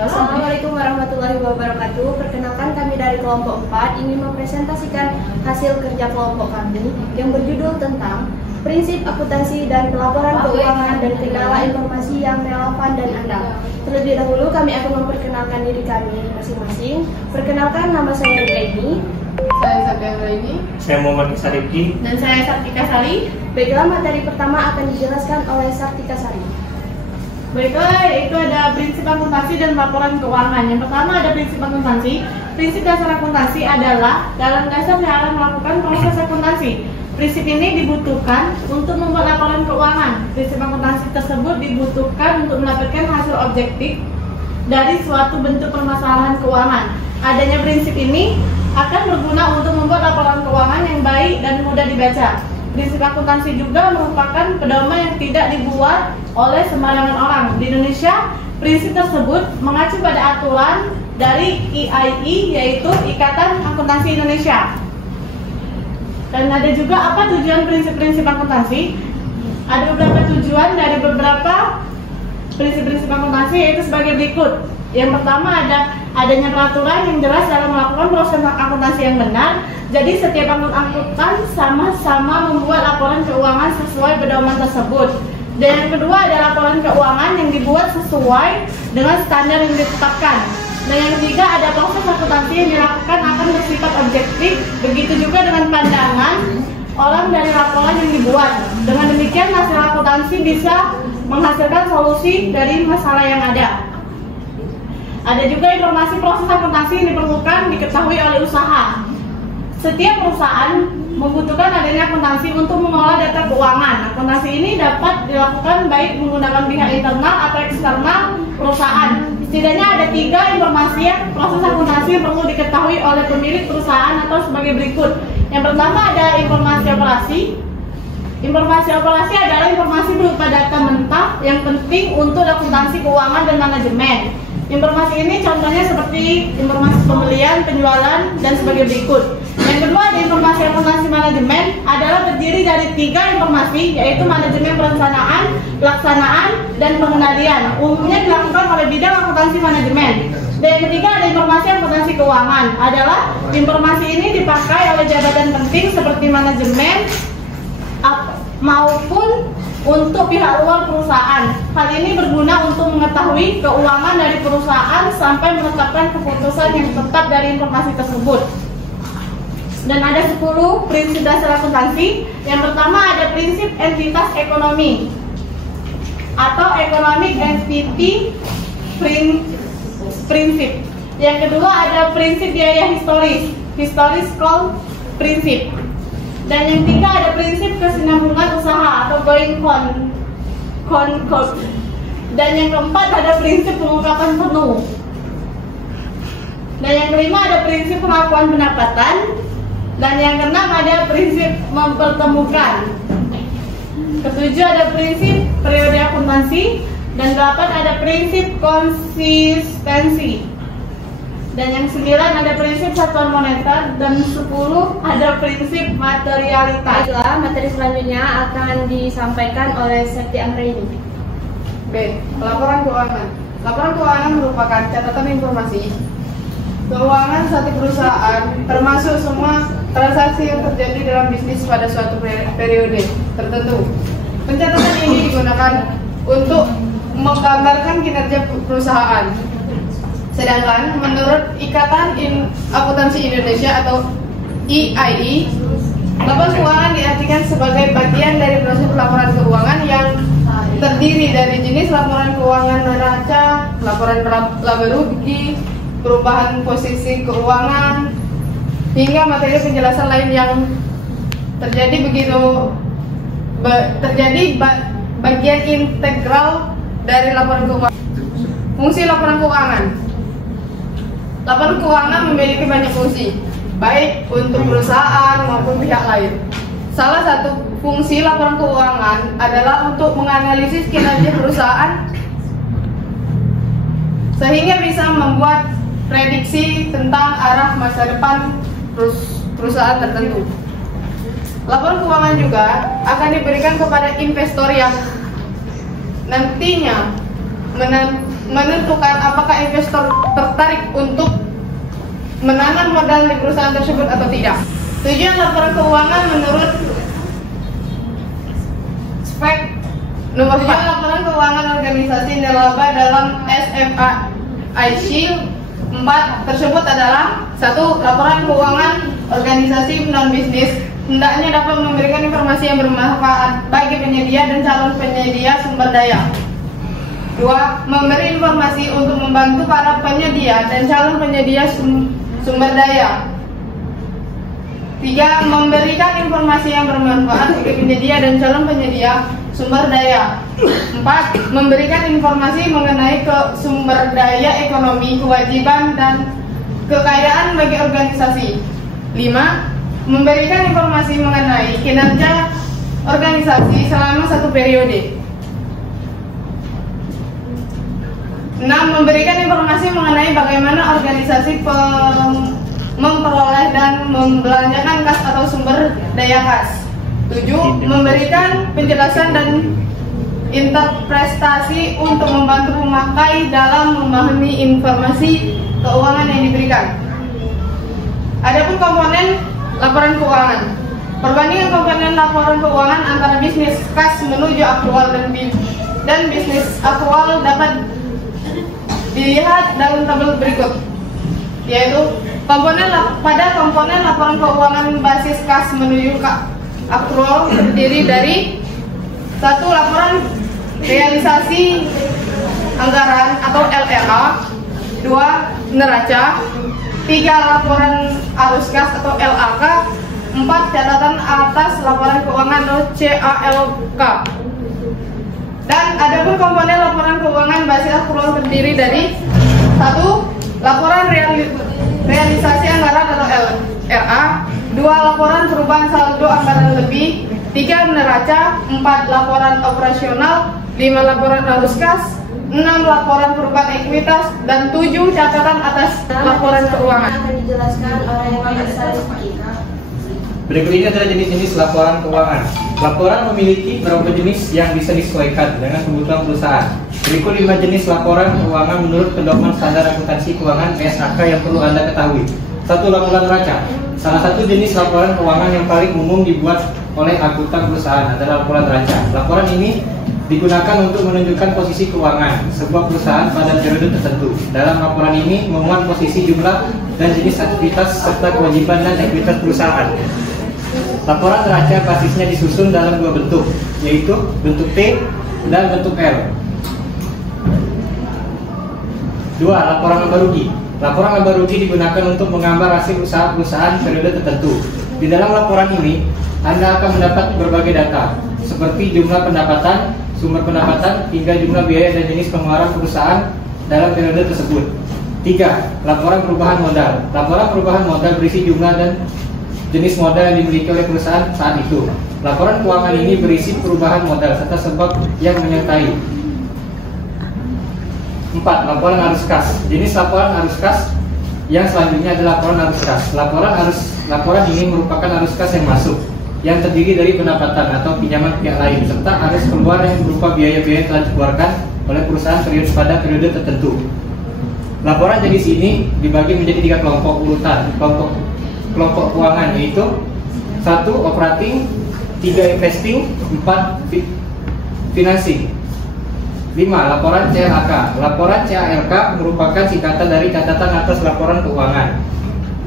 Assalamualaikum warahmatullahi wabarakatuh. Perkenalkan, kami dari kelompok 4 ingin mempresentasikan hasil kerja kelompok kami yang berjudul tentang prinsip akuntansi dan pelaporan keuangan dan kendala informasi yang relevan dan andal. Terlebih dahulu kami akan memperkenalkan diri kami masing-masing. Perkenalkan, nama saya Reni. Saya Sabia Reni. Saya Muhammad Sarifki. Dan saya Sartika Sari. Baiklah, materi pertama akan dijelaskan oleh Sartika Sari. Baiklah, yaitu ada prinsip akuntansi dan laporan keuangan. Yang pertama ada prinsip akuntansi. Prinsip dasar akuntansi adalah dalam dasar cara melakukan proses akuntansi. Prinsip ini dibutuhkan untuk membuat laporan keuangan. Prinsip akuntansi tersebut dibutuhkan untuk mendapatkan hasil objektif dari suatu bentuk permasalahan keuangan. Adanya prinsip ini akan berguna untuk membuat laporan keuangan yang baik dan mudah dibaca. Prinsip akuntansi juga merupakan pedoman yang tidak dibuat oleh sembarangan orang. Di Indonesia, prinsip tersebut mengacu pada aturan dari IAI, yaitu Ikatan Akuntansi Indonesia. Dan ada juga apa tujuan prinsip-prinsip akuntansi? Ada beberapa tujuan dari beberapa prinsip-prinsip akuntansi, yaitu sebagai berikut. Yang pertama adanya peraturan yang jelas dalam melakukan proses akuntansi yang benar. Jadi setiap akuntan sama-sama membuat laporan keuangan sesuai pedoman tersebut. Dan yang kedua ada laporan keuangan yang dibuat sesuai dengan standar yang ditetapkan. Dan yang ketiga ada proses akuntansi yang dilakukan akan bersifat objektif. Begitu juga dengan pandangan orang dari laporan yang dibuat. Dengan demikian hasil akuntansi bisa menghasilkan solusi dari masalah yang ada. Ada juga informasi proses akuntansi yang diperlukan diketahui oleh usaha. Setiap perusahaan membutuhkan adanya akuntansi untuk mengelola data keuangan. Akuntansi ini dapat dilakukan baik menggunakan pihak internal atau eksternal perusahaan. Setidaknya ada 3 informasi proses akuntansi yang perlu diketahui oleh pemilik perusahaan atau sebagai berikut. Yang pertama ada informasi operasi. Informasi operasi adalah informasi berupa data mentah yang penting untuk akuntansi keuangan dan manajemen. Informasi ini contohnya seperti informasi pembelian, penjualan, dan sebagai berikut. Yang kedua ada informasi akuntansi manajemen, adalah terdiri dari 3 informasi, yaitu manajemen perencanaan, pelaksanaan, dan pengendalian. Umumnya dilakukan oleh bidang akuntansi manajemen. Dan yang ketiga ada informasi akuntansi keuangan, adalah informasi ini dipakai oleh jabatan penting seperti manajemen maupun untuk pihak luar perusahaan. Hal ini berguna untuk mengetahui keuangan dari perusahaan sampai menetapkan keputusan yang tetap dari informasi tersebut. Dan ada 10 prinsip dasar akuntansi. Yang pertama ada prinsip entitas ekonomi atau economic entity prinsip. Yang kedua ada prinsip biaya historis, historical prinsip. Dan yang ketiga ada prinsip kesinambungan usaha atau going concern. Dan yang keempat ada prinsip pengungkapan penuh. Dan yang kelima ada prinsip pengakuan pendapatan. Dan yang keenam ada prinsip mempertemukan. Ketujuh ada prinsip periode akuntansi. Dan 8 ada prinsip konsistensi. Dan yang 9 ada prinsip satuan moneter. Dan 10 ada prinsip materialitas. Baiklah, materi selanjutnya akan disampaikan oleh Septi Anggraini. B. Laporan keuangan. Laporan keuangan merupakan catatan informasi keuangan suatu perusahaan, termasuk semua transaksi yang terjadi dalam bisnis pada suatu periode tertentu. Pencatatan ini digunakan untuk menggambarkan kinerja perusahaan. Sedangkan menurut Ikatan Akuntansi Indonesia atau IAI, laporan keuangan diartikan sebagai bagian dari proses laporan keuangan yang terdiri dari jenis laporan keuangan neraca, laporan laba rugi, perubahan posisi keuangan, hingga materi penjelasan lain yang terjadi bagian integral dari laporan keuangan. Fungsi laporan keuangan. Laporan keuangan memiliki banyak fungsi, baik untuk perusahaan maupun pihak lain. Salah satu fungsi laporan keuangan adalah untuk menganalisis kinerja perusahaan sehingga bisa membuat prediksi tentang arah masa depan perusahaan tertentu. Laporan keuangan juga akan diberikan kepada investor yang nantinya menentukan apakah investor tertarik untuk menanam modal di perusahaan tersebut atau tidak. Tujuan laporan keuangan menurut spek nomor 4. Tujuan laporan keuangan organisasi nirlaba dalam SFAIC 4 tersebut adalah: 1. Laporan keuangan organisasi non-bisnis hendaknya dapat memberikan informasi yang bermanfaat bagi penyedia dan calon penyedia sumber daya. 2. Memberi informasi untuk membantu para penyedia dan calon penyedia sumber daya. 3. Memberikan informasi yang bermanfaat bagi penyedia dan calon penyedia sumber daya. 4. Memberikan informasi mengenai sumber daya ekonomi, kewajiban dan kekayaan bagi organisasi. 5. Memberikan informasi mengenai kinerja organisasi selama satu periode. 6. Memberikan informasi mengenai bagaimana organisasi memperoleh dan membelanjakan kas atau sumber daya kas. 7. Memberikan penjelasan dan interpretasi untuk membantu pemakai dalam memahami informasi keuangan yang diberikan. Adapun komponen laporan keuangan. Perbandingan komponen laporan keuangan antara bisnis kas menuju aktual dan bisnis aktual dapat dilihat dalam tabel berikut, yaitu pada komponen laporan keuangan basis kas menuju aktual terdiri dari 1. Laporan realisasi anggaran atau LRA. 2. Neraca. 3. Laporan arus kas atau LAK. 4. Catatan atas laporan keuangan atau CALK. Dan adapun komponen laporan keuangan basis aktual terdiri dari 1. Laporan realisasi anggaran atau LRA. 2. Laporan perubahan saldo anggaran lebih. 3. Neraca. 4. Laporan operasional. 5. Laporan arus kas. 6. Laporan perubahan ekuitas. Dan 7. Catatan atas laporan keuangan. Akan dijelaskan oleh Bapak Sarifki. Berikut ini adalah jenis-jenis laporan keuangan. Laporan memiliki beberapa jenis yang bisa disesuaikan dengan kebutuhan perusahaan. Berikut 5 jenis laporan keuangan menurut Pedoman Standar Akuntansi Keuangan (PSAK) yang perlu Anda ketahui. 1. Laporan neraca. Salah satu jenis laporan keuangan yang paling umum dibuat oleh akuntan perusahaan adalah laporan neraca. Laporan ini digunakan untuk menunjukkan posisi keuangan sebuah perusahaan pada periode tertentu. Dalam laporan ini memuat posisi jumlah dan jenis aktivitas serta kewajiban dan ekuitas perusahaan. Laporan neraca basisnya disusun dalam 2 bentuk, yaitu bentuk T dan bentuk L. 2. Laporan laba rugi. Laporan laba rugi digunakan untuk menggambar hasil usaha perusahaan periode tertentu. Di dalam laporan ini, Anda akan mendapat berbagai data, seperti jumlah pendapatan, sumber pendapatan, hingga jumlah biaya dan jenis pengeluaran perusahaan dalam periode tersebut. 3. Laporan perubahan modal. Laporan perubahan modal berisi jumlah dan jenis modal yang dimiliki oleh perusahaan saat itu. Laporan keuangan ini berisi perubahan modal serta sebab yang menyertai. 4. Laporan arus kas. Jenis laporan arus kas yang selanjutnya adalah laporan arus kas. Laporan ini merupakan arus kas yang masuk, yang terdiri dari pendapatan atau pinjaman pihak lain serta arus keluar yang berupa biaya-biaya yang telah dikeluarkan oleh perusahaan pada periode tertentu. Laporan jenis ini dibagi menjadi 3 kelompok urutan. Kelompok keuangan, yaitu 1. Operating, 3. Investing, 4. Financing. 5. Laporan CALK. Laporan CALK merupakan singkatan dari catatan atas laporan keuangan.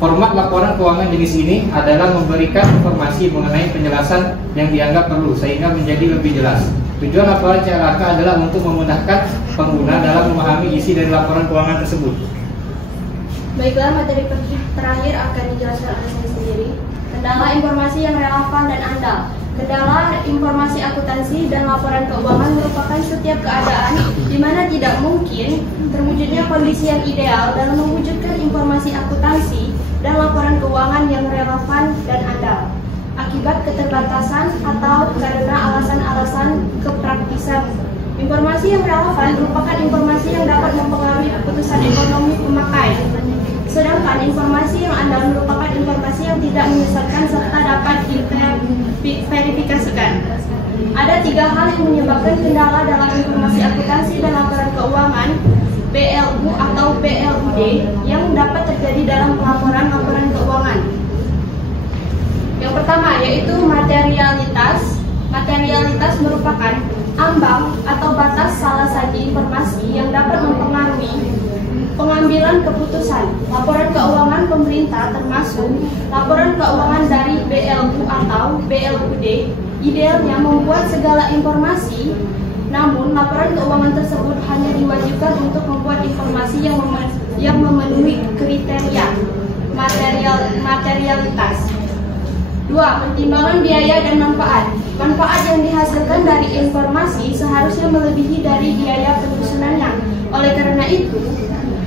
Format laporan keuangan jenis ini adalah memberikan informasi mengenai penjelasan yang dianggap perlu sehingga menjadi lebih jelas. Tujuan laporan CALK adalah untuk memudahkan pengguna dalam memahami isi dari laporan keuangan tersebut. Baiklah, materi terakhir akan dijelaskan oleh saya sendiri. Kendala informasi yang relevan dan andal. Kendala informasi akuntansi dan laporan keuangan merupakan setiap keadaan di mana tidak mungkin terwujudnya kondisi yang ideal dalam mewujudkan informasi akuntansi dan laporan keuangan yang relevan dan andal akibat keterbatasan atau karena alasan-alasan kepraktisan. Informasi yang relevan merupakan informasi yang dapat mempengaruhi keputusan ekonomi pemakai. Sedangkan informasi yang andal merupakan informasi yang tidak menyesatkan serta dapat diverifikasikan. Ada 3 hal yang menyebabkan kendala dalam informasi akuntansi dan laporan keuangan PLU atau PLUD yang dapat terjadi dalam laporan keuangan. Yang pertama yaitu materialitas. Materialitas merupakan ambang atau batas salah satu informasi yang dapat mempengaruhi pengambilan keputusan. Laporan keuangan pemerintah termasuk laporan keuangan dari BLU atau BLUD idealnya membuat segala informasi, namun laporan keuangan tersebut hanya diwajibkan untuk membuat informasi yang memenuhi kriteria materialitas. 2. Pertimbangan biaya dan manfaat. Manfaat yang dihasilkan dari informasi seharusnya melebihi dari biaya penyusunannya. Oleh karena itu,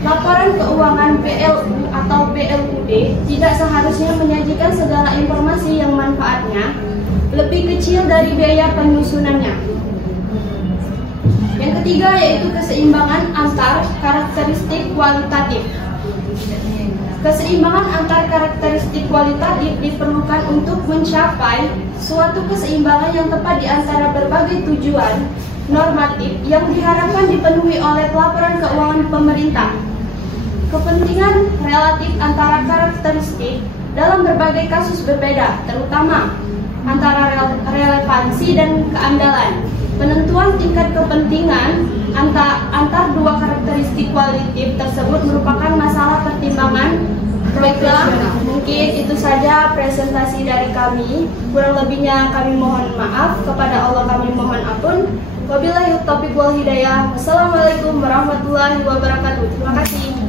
laporan keuangan PLU atau PLUD tidak seharusnya menyajikan segala informasi yang manfaatnya lebih kecil dari biaya penyusunannya. Yang ketiga yaitu keseimbangan antar karakteristik kualitatif. Keseimbangan antar karakteristik kualitatif diperlukan untuk mencapai suatu keseimbangan yang tepat di antara berbagai tujuan normatif yang diharapkan dipenuhi oleh pelaporan keuangan pemerintah. Kepentingan relatif antara karakteristik dalam berbagai kasus berbeda, terutama antara relevansi dan keandalan. Penentuan tingkat kepentingan antar dua karakteristik kualitatif tersebut merupakan masalah pertimbangan. Baiklah, mungkin itu saja presentasi dari kami. Kurang lebihnya kami mohon maaf, kepada Allah kami mohon ampun. Wabillahi taufiq wal hidayah. Wassalamualaikum warahmatullahi wabarakatuh. Terima kasih.